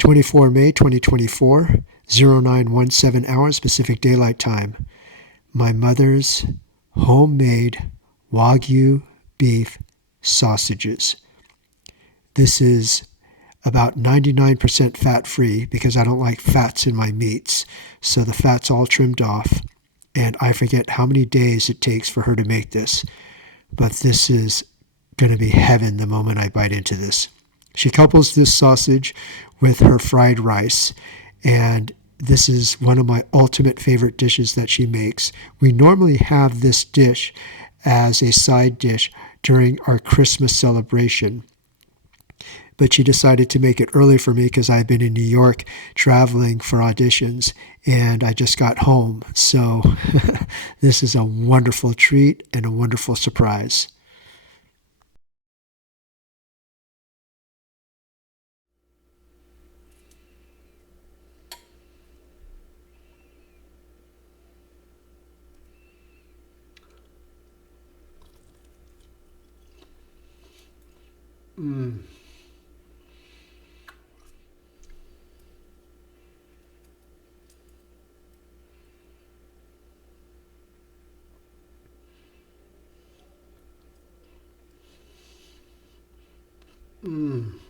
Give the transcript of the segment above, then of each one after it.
24 May 2024, 0917 hours Pacific Daylight Time. My mother's homemade Wagyu beef sausages. This is about 99% fat-free because I don't like fats in my meats. So the fat's all trimmed off. And I forget how many days it takes for her to make this. But this is going to be heaven the moment I bite into this. She couples this sausage with her fried rice, and this is one of my ultimate favorite dishes that she makes. We normally have this dish as a side dish during our Christmas celebration, but she decided to make it early for me because I've been in New York traveling for auditions, and I just got home. So this is a wonderful treat and a wonderful surprise. Mmm. Mmm.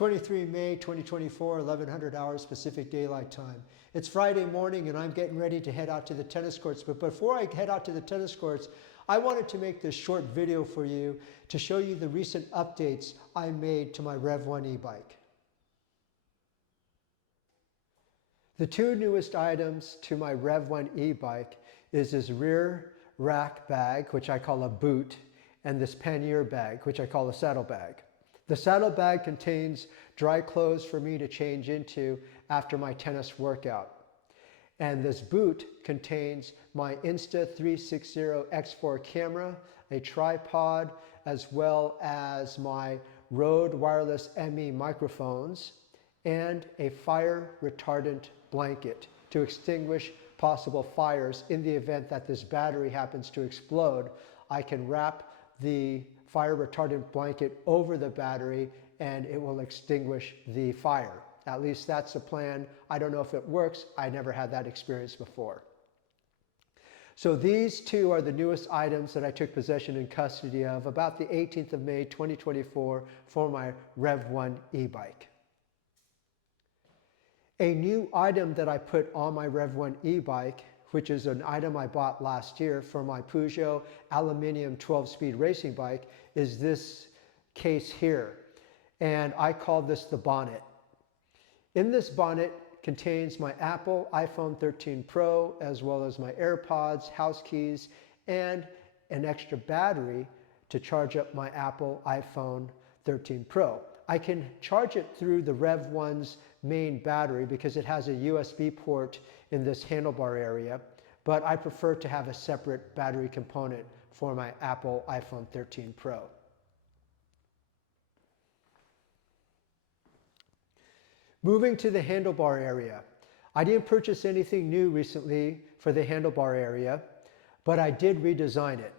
23 May 2024, 1100 hours Pacific Daylight Time. It's Friday morning and I'm getting ready to head out to the tennis courts. But before I head out to the tennis courts, I wanted to make this short video for you to show you the recent updates I made to my REV1 e-bike. The two newest items to my REV1 e-bike is this rear rack bag, which I call a boot, and this pannier bag, which I call a saddle bag. The saddle bag contains dry clothes for me to change into after my tennis workout. And this boot contains my Insta360 X4 camera, a tripod, as well as my Rode wireless ME microphones, and a fire retardant blanket to extinguish possible fires. In the event that this battery happens to explode, I can wrap the fire retardant blanket over the battery and it will extinguish the fire. At least that's the plan. I don't know if it works. I never had that experience before. So these two are the newest items that I took possession and custody of about the 18th of May 2024 for my REV1 e-bike. A new item that I put on my REV1 e-bike, which is an item I bought last year for my Peugeot aluminum 12-speed racing bike, is this case here. And I call this the bonnet. In this bonnet contains my Apple iPhone 13 Pro, as well as my AirPods, house keys, and an extra battery to charge up my Apple iPhone 13 Pro. I can charge it through the REV1's main battery because it has a USB port in this handlebar area, but I prefer to have a separate battery component for my Apple iPhone 13 Pro. Moving to the handlebar area. I didn't purchase anything new recently for the handlebar area, but I did redesign it.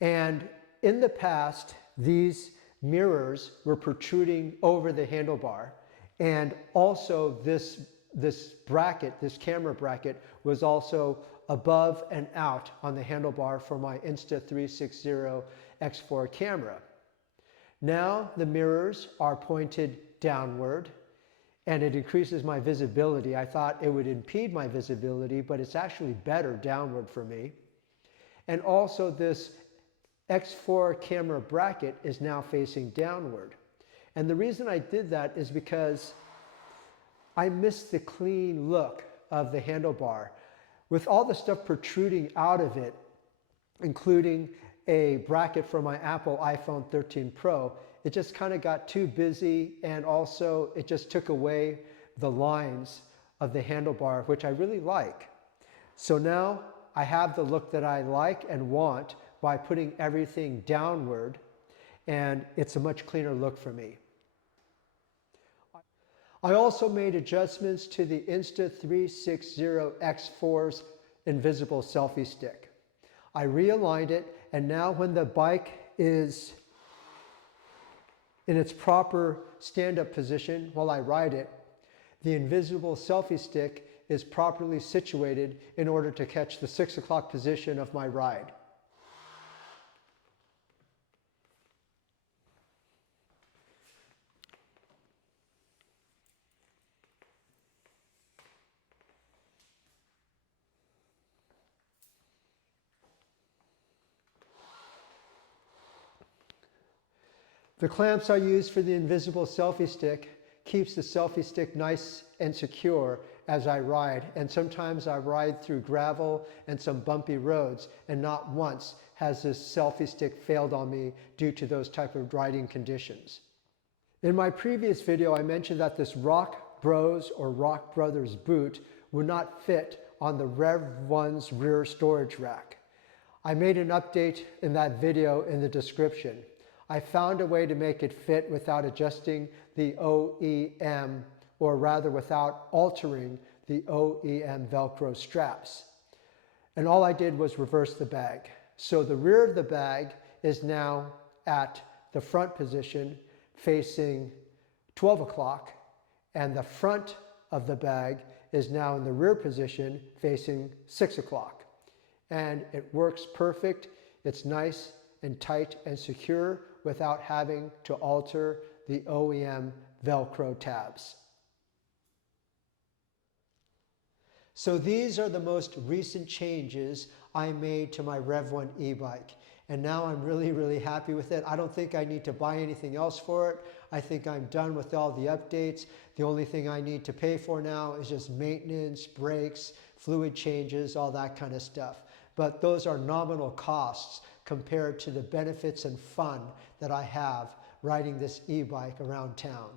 And in the past, these mirrors were protruding over the handlebar, and also this bracket, this camera bracket, was also above and out on the handlebar for my Insta360 X4 camera. Now the mirrors are pointed downward and it increases my visibility. I thought it would impede my visibility, but it's actually better downward for me. And also this X4 camera bracket is now facing downward. And the reason I did that is because I miss the clean look of the handlebar. With all the stuff protruding out of it, including a bracket for my Apple iPhone 13 Pro, it just kind of got too busy, and also it just took away the lines of the handlebar, which I really like. So now I have the look that I like and want by putting everything downward, and it's a much cleaner look for me. I also made adjustments to the Insta360X4's invisible selfie stick. I realigned it, and now when the bike is in its proper stand-up position while I ride it, the invisible selfie stick is properly situated in order to catch the 6 o'clock position of my ride. The clamps I use for the invisible selfie stick keeps the selfie stick nice and secure as I ride, and sometimes I ride through gravel and some bumpy roads, and not once has this selfie stick failed on me due to those type of riding conditions. In my previous video, I mentioned that this ROCKBROS or Rock Brothers boot would not fit on the REV1's rear storage rack. I made an update in that video in the description. I found a way to make it fit without adjusting the OEM, or rather without altering the OEM Velcro straps. And all I did was reverse the bag. So the rear of the bag is now at the front position facing 12 o'clock, and the front of the bag is now in the rear position facing 6 o'clock. And it works perfect. It's nice and tight and secure without having to alter the OEM Velcro tabs. So these are the most recent changes I made to my REV1 e-bike. And now I'm really happy with it. I don't think I need to buy anything else for it. I think I'm done with all the updates. The only thing I need to pay for now is just maintenance, brakes, fluid changes, all that kind of stuff. But those are nominal costs compared to the benefits and fun that I have riding this e-bike around town.